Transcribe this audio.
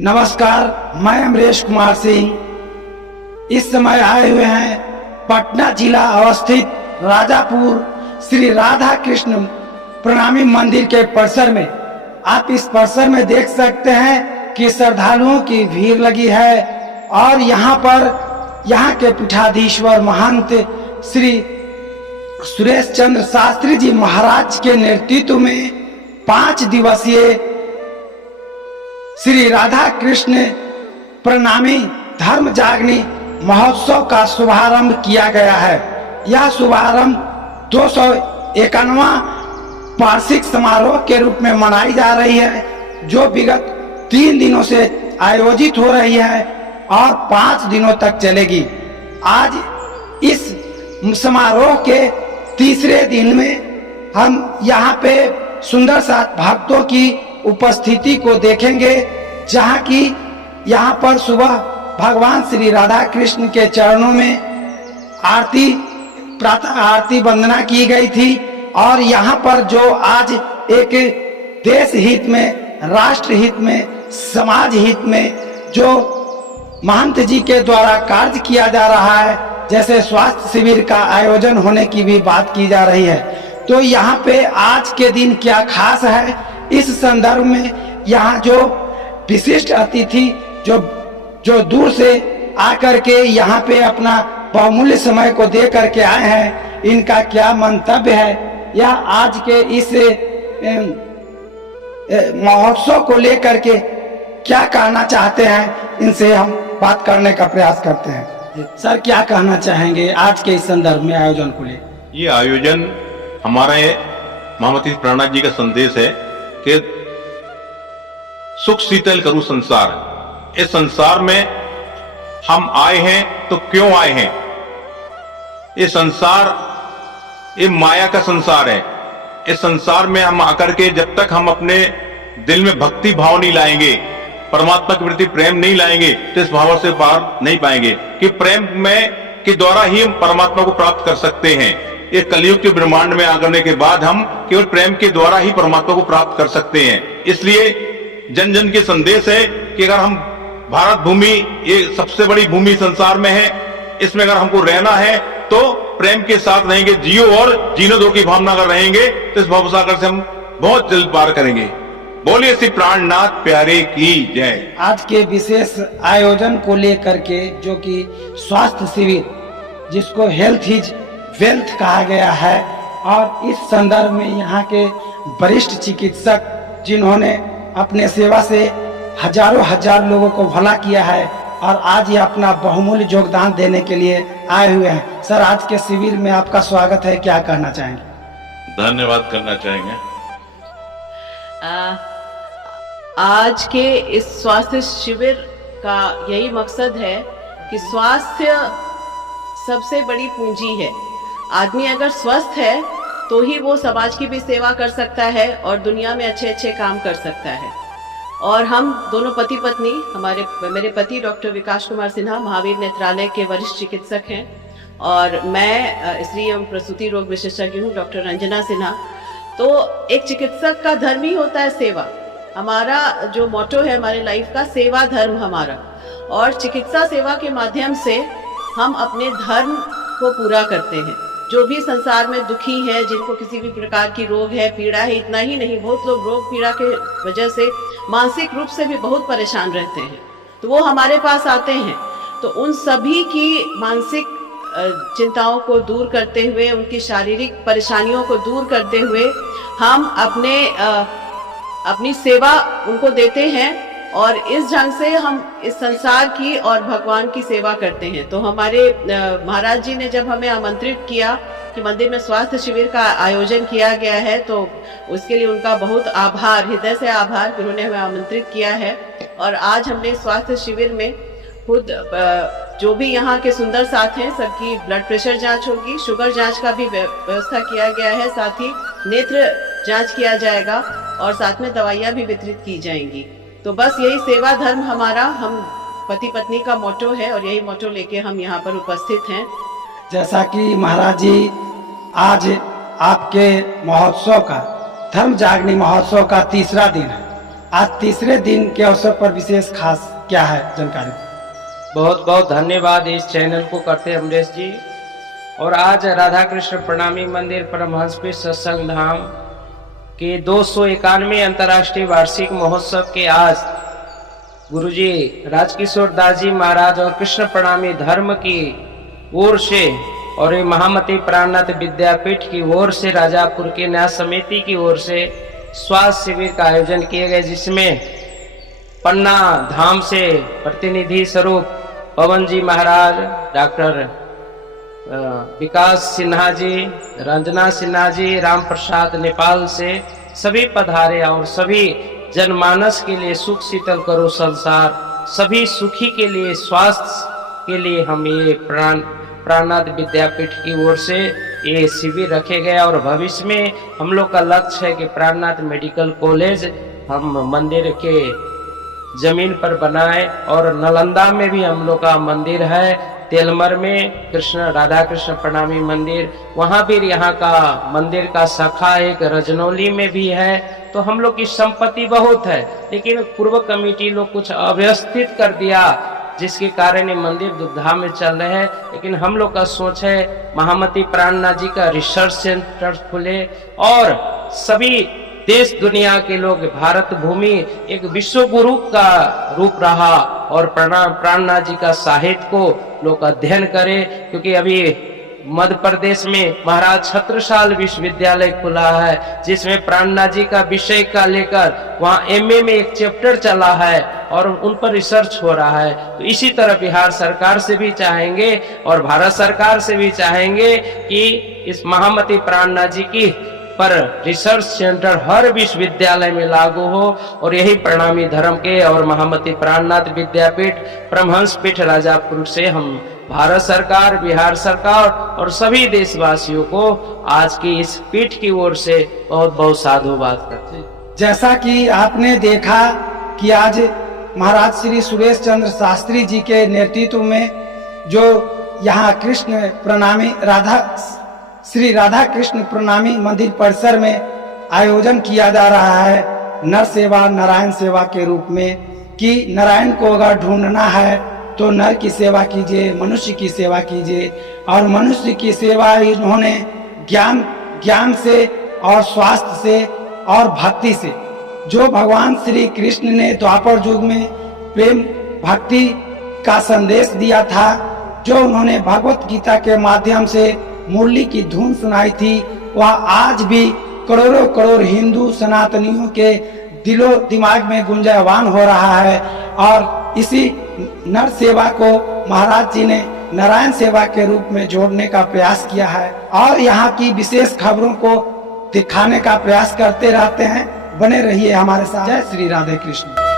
नमस्कार, मैं अमरेश कुमार सिंह इस समय आए हुए हैं पटना जिला अवस्थित राजापुर श्री राधा कृष्ण प्रणामी मंदिर के परिसर में। आप इस परिसर में देख सकते हैं कि श्रद्धालुओं की भीड़ लगी है और यहाँ के पीठाधीश्वर महंत श्री सुरेश चंद्र शास्त्री जी महाराज के नेतृत्व में 5 दिवसीय श्री राधा कृष्ण प्रणामी धर्म जागनी महोत्सव का शुभारंभ किया गया है। यह शुभारंभ 251वां वार्षिक समारोह के रूप में मनाई जा रही है, जो विगत 3 दिनों से आयोजित हो रही है और 5 दिनों तक चलेगी। आज इस समारोह के तीसरे दिन में हम यहाँ पे सुंदर सा भक्तों की उपस्थिति को देखेंगे, जहाँ की यहाँ पर सुबह भगवान श्री राधा कृष्ण के चरणों में प्रातः आरती वंदना की गई थी और यहाँ पर जो आज एक देश हित में, राष्ट्र हित में, समाज हित में जो महंत जी के द्वारा कार्य किया जा रहा है, जैसे स्वास्थ्य शिविर का आयोजन होने की भी बात की जा रही है, तो यहाँ पे आज के दिन क्या खास है, इस संदर्भ में यहाँ जो विशिष्ट अतिथि जो दूर से आकर के यहाँ पे अपना बहुमूल्य समय को दे करके आए हैं, इनका क्या मंतव्य है या आज के इस महोत्सव को लेकर के क्या कहना चाहते हैं, इनसे हम बात करने का प्रयास करते हैं। सर, क्या कहना चाहेंगे आज के इस संदर्भ में आयोजन को लेकर? ये आयोजन हमारे महामती प्राणनाथ जी का संदेश है कि सुख शीतल करूं संसार। इस संसार में हम आए हैं तो क्यों आए हैं? ये संसार ये माया का संसार है। इस संसार में हम आकर के जब तक हम अपने दिल में भक्ति भाव नहीं लाएंगे, परमात्मा के प्रति प्रेम नहीं लाएंगे, तो इस भाव से पार नहीं पाएंगे कि प्रेम में के द्वारा ही हम परमात्मा को प्राप्त कर सकते हैं। ये कलयुग के ब्रह्मांड में आने के बाद हम केवल प्रेम के द्वारा ही परमात्मा को प्राप्त कर सकते हैं। इसलिए जन जन के संदेश है कि अगर हम भारत भूमि ये सबसे बड़ी भूमि संसार में है, इसमें अगर हमको रहना है तो प्रेम के साथ रहेंगे, जियो और जीने दो की भावना अगर रहेंगे तो इस भवसागर से हम बहुत जल्द पार करेंगे। बोलिए श्री प्राणनाथ प्यारे की जय। आज के विशेष आयोजन को लेकर के, जो कि स्वास्थ्य शिविर, जिसको हेल्थ इज वेल्थ कहा गया है, और इस संदर्भ में यहाँ के वरिष्ठ चिकित्सक जिन्होंने अपने सेवा से हजार लोगों को भला किया है और आज ये अपना बहुमूल्य योगदान देने के लिए आए हुए हैं। सर, आज के शिविर में आपका स्वागत है, क्या कहना चाहेंगे? धन्यवाद करना चाहेंगे। आज के इस स्वास्थ्य शिविर का यही मकसद है कि स्वास्थ्य सबसे बड़ी पूंजी है। आदमी अगर स्वस्थ है तो ही वो समाज की भी सेवा कर सकता है और दुनिया में अच्छे अच्छे काम कर सकता है। और हम दोनों पति पत्नी, मेरे पति डॉक्टर विकास कुमार सिन्हा महावीर नेत्रालय के वरिष्ठ चिकित्सक हैं और मैं स्त्री एवं प्रसूति रोग विशेषज्ञ हूँ डॉक्टर रंजना सिन्हा। तो एक चिकित्सक का धर्म ही होता है सेवा। हमारा जो मोटो है हमारे लाइफ का, सेवा धर्म हमारा, और चिकित्सा सेवा के माध्यम से हम अपने धर्म को पूरा करते हैं। जो भी संसार में दुखी है, जिनको किसी भी प्रकार की रोग है, पीड़ा है, इतना ही नहीं, बहुत लोग रोग पीड़ा के वजह से मानसिक रूप से भी बहुत परेशान रहते हैं, तो वो हमारे पास आते हैं। तो उन सभी की मानसिक चिंताओं को दूर करते हुए, उनकी शारीरिक परेशानियों को दूर करते हुए हम अपनी सेवा उनको देते हैं और इस ढंग से हम इस संसार की और भगवान की सेवा करते हैं। तो हमारे महाराज जी ने जब हमें आमंत्रित किया कि मंदिर में स्वास्थ्य शिविर का आयोजन किया गया है, तो उसके लिए उनका बहुत आभार, हृदय से आभार कि उन्होंने हमें आमंत्रित किया है। और आज हमने स्वास्थ्य शिविर में खुद जो भी यहाँ के सुंदर साथ हैं, सबकी ब्लड प्रेशर जांच होगी, शुगर जांच का भी व्यवस्था किया गया है, साथ ही नेत्र जांच किया जाएगा और साथ में दवाइयाँ भी वितरित की जाएंगी। तो बस यही सेवा धर्म हमारा, हम पति पत्नी का मोटो है और यही मोटो लेके हम यहाँ पर उपस्थित हैं। जैसा कि महाराज जी आज आपके महोत्सव का, धर्म जागनी महोत्सव का तीसरा दिन है, आज तीसरे दिन के अवसर पर विशेष खास क्या है जानकारी? बहुत बहुत धन्यवाद इस चैनल को करते अमरेश जी। और आज राधा कृष्ण प्रणामी मंदिर परमहंस पीठ सत्संग धाम के 291वें अंतर्राष्ट्रीय वार्षिक महोत्सव के आज गुरुजी राजकिशोर दास जी महाराज और कृष्ण प्रणामी धर्म की ओर से और ये महामती प्राणनाथ विद्यापीठ की ओर से राजापुर के न्यास समिति की ओर से स्वास्थ्य शिविर का आयोजन किए गए, जिसमें पन्ना धाम से प्रतिनिधि स्वरूप पवन जी महाराज, डॉक्टर विकास सिन्हा जी, रंजना सिन्हा जी, राम प्रसाद नेपाल से सभी पधारे और सभी जनमानस के लिए सुख शीतल करो संसार, सभी सुखी के लिए, स्वास्थ्य के लिए हम ये प्राणनाथ विद्यापीठ की ओर से ये शिविर रखे गए। और भविष्य में हम लोग का लक्ष्य है कि प्राणनाथ मेडिकल कॉलेज हम मंदिर के जमीन पर बनाए। और नालंदा में भी हम लोग का मंदिर है, तेलमर में कृष्ण राधा कृष्ण प्रणामी मंदिर, वहां भी यहाँ का मंदिर का शाखा एक रजनौली में भी है। तो हम लोग की संपत्ति बहुत है, लेकिन पूर्व कमेटी लोग कुछ अव्यवस्थित कर दिया, जिसके कारण ये मंदिर दुविधा में चल रहे हैं। लेकिन हम लोग का सोच है महामती प्राणनाथ जी का रिसर्च सेंटर खुले और सभी देश दुनिया के लोग, भारत भूमि एक विश्व गुरु का रूप रहा और प्राणनाथ जी का साहित्य को लोग अध्ययन करें। क्योंकि अभी मध्य प्रदेश में महाराज छत्रसाल विश्वविद्यालय खुला है, जिसमें प्राणनाथ जी का विषय का लेकर वहाँ एमए में एक चैप्टर चला है और उन पर रिसर्च हो रहा है। तो इसी तरह बिहार सरकार से भी चाहेंगे और भारत सरकार से भी चाहेंगे कि इस महामती प्राणनाथ जी की पर रिसर्च सेंटर हर विश्वविद्यालय में लागू हो। और यही प्रणामी धर्म के और महामती प्राणनाथ विद्यापीठ परमहंस पीठ राजापुर से हम भारत सरकार, बिहार सरकार और सभी देशवासियों को आज की इस पीठ की ओर से बहुत बहुत साधुवाद करते हैं। जैसा कि आपने देखा कि आज महाराज श्री सुरेश चंद्र शास्त्री जी के नेतृत्व में जो यहाँ कृष्ण प्रणामी श्री राधा कृष्ण प्रणामी मंदिर परिसर में आयोजन किया जा रहा है, नर सेवा नारायण सेवा के रूप में, कि नारायण को अगर ढूंढना है तो नर की सेवा कीजिए, मनुष्य की सेवा कीजिए। और मनुष्य की सेवा इन्होंने ज्ञान से और स्वास्थ्य से और भक्ति से, जो भगवान श्री कृष्ण ने द्वापर युग में प्रेम भक्ति का संदेश दिया था, जो उन्होंने भगवत गीता के माध्यम से मुरली की धुन सुनाई थी, वह आज भी करोड़ों करोड़ हिंदू सनातनियों के दिलो दिमाग में गुंजायमान हो रहा है। और इसी नर सेवा को महाराज जी ने नारायण सेवा के रूप में जोड़ने का प्रयास किया है और यहाँ की विशेष खबरों को दिखाने का प्रयास करते रहते हैं। बने रहिए हमारे साथ। जय श्री राधे कृष्ण।